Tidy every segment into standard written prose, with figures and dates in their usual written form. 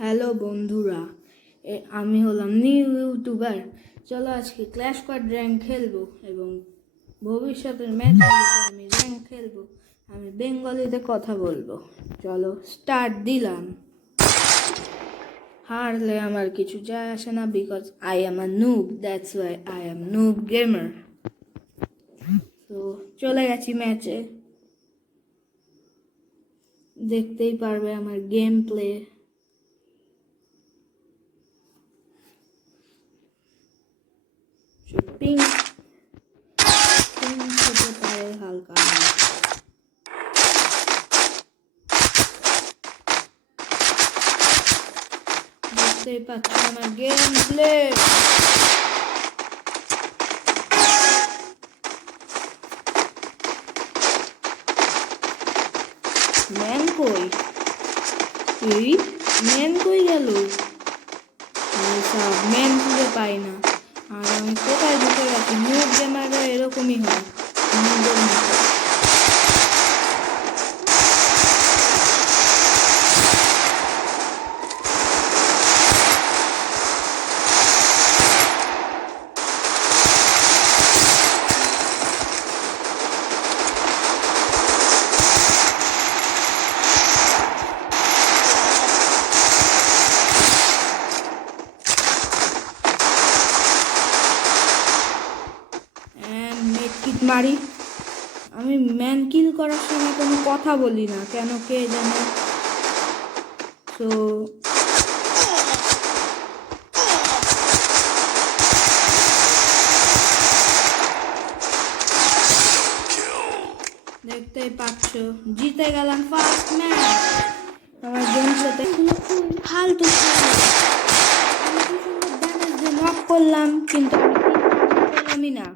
Hello বন্ধুরা, আমি হলাম নিউ ইউটিউবার। চলো আজকে ক্ল্যাশ স্কোয়াড র্যাঙ্ক খেলবো এবং ভবিষ্যতের ম্যাচগুলোতে আমি র্যাঙ্ক খেলবো। আমি বেঙ্গলিতে কথা বলবো। চলো স্টার্ট দিলাম। হারলে আমার কিছু যায় আসে না, because I am a noob, that's why I am noob gamer. তো চলে গেছি ম্যাচে, দেখতেই পারবে আমার গেম প্লে। পিং হতে পারে হালকা, দেখতেই পাচ্ছ আমার গেম প্লে। ম্যান কই? এই ম্যান কই গেল? সব ম্যান খুঁজে পাই না, আর আমি কোথায় ঢুকে গেছি? নিউজ গেমাররা এরকমই হয়, নিউজের মতো। মারি, আমি ম্যান কিল করার সময় কোনো কথা বলি না কেন কে জানে। তো দেখতেই পাচ্ছ জিতে গেলাম ফার্স্ট ম্যাচ। আমার গেম প্লেতে ফালতু ড্যামেজ দিয়ে নক করলাম, কিন্তু আমি না।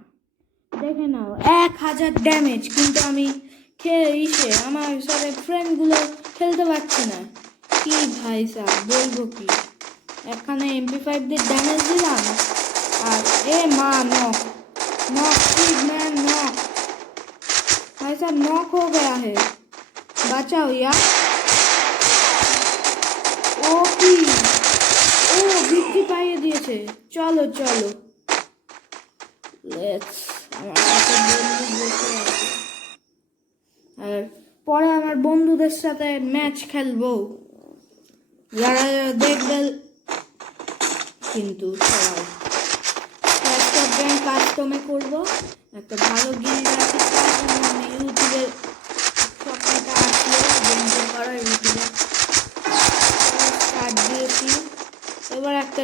দেখে নাও 1000 ড্যামেজ, কিন্তু আমি আমার সাথে ফ্রেন্ডগুলো খেলতে পারছি না। কি ভাই সাহ, বলবো কি? এখানে MP5 দিয়ে ড্যামেজ দিলাম, আর মা নক नॉक मैन नॉक भाई साहब, नॉक हो गया है, बचाओ यार। ও কি, ও বৃদ্ধি পাইয়ে দিয়েছে। চলো চলো লেটস, আমার কাছে বন্ধু বসে আছে, আর পরে আমার বন্ধুদের সাথে ম্যাচ খেলবো। যারা যারা দেখবে কিন্তু সবাই কাস্টমে করবো। একটা ভালো গিল্ড আছে, তার জন্য আমি ইউটিউবে সবটা আসলে গেম করা ইউটিউবে স্টার্ট দিয়েছি। এবার একটা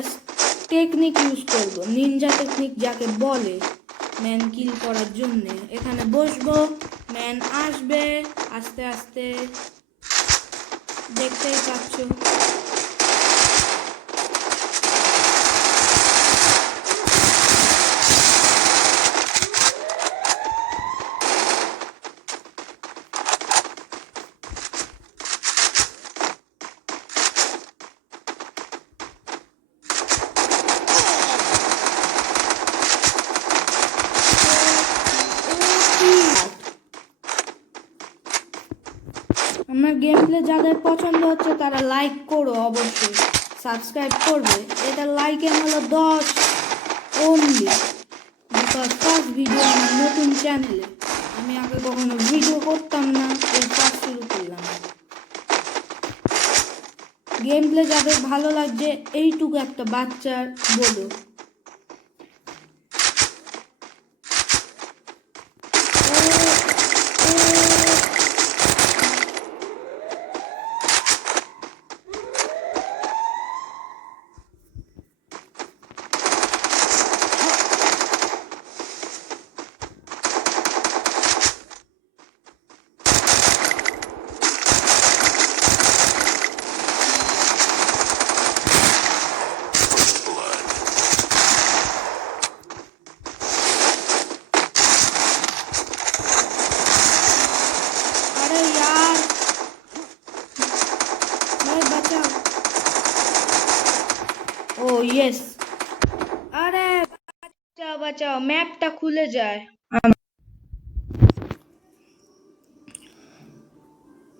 টেকনিক ইউজ করব, নিনজা টেকনিক যাকে বলে ম্যান কিল করার জন্য। এখানে বসবো, ম্যান আসবে আস্তে আস্তে, দেখতেই পাচ্ছ। আমার গেম প্লে যাদের পছন্দ হচ্ছে তারা লাইক করো, অবশ্যই সাবস্ক্রাইব করবে। এটা লাইকের হলো 10 অনলি, বিকজ ফার্স্ট ভিডিও আমার নতুন চ্যানেলে, আমি আগে কখনো ভিডিও করতাম না, এই ফার্স্ট শুরু করলাম। গেম প্লে যাদের ভালো লাগছে এইটুকু একটা বাচ্চার বলো। ও ইয়েস, আরে বাঁচাও বাঁচাও, ম্যাপটা খুলে যায়।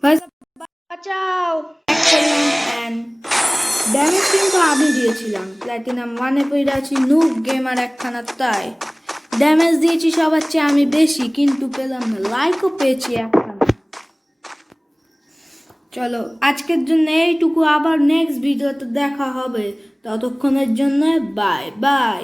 ভাই বাঁচাও করলাম ড্যামেজ কিন্তু আমি দিয়েছিলাম প্ল্যাটিনাম 1-এ পড়ে আছি নুব গেমার একখানা তাই ড্যামেজ দিয়েছি সবার চেয়ে আমি বেশি কিন্তু পেলাম না লাইকও পেয়েছি একখানা চলো আজকের জন্য এইটুকু আবার নেক্সট ভিডিওতে দেখা হবে ততক্ষণের জন্য বাই বাই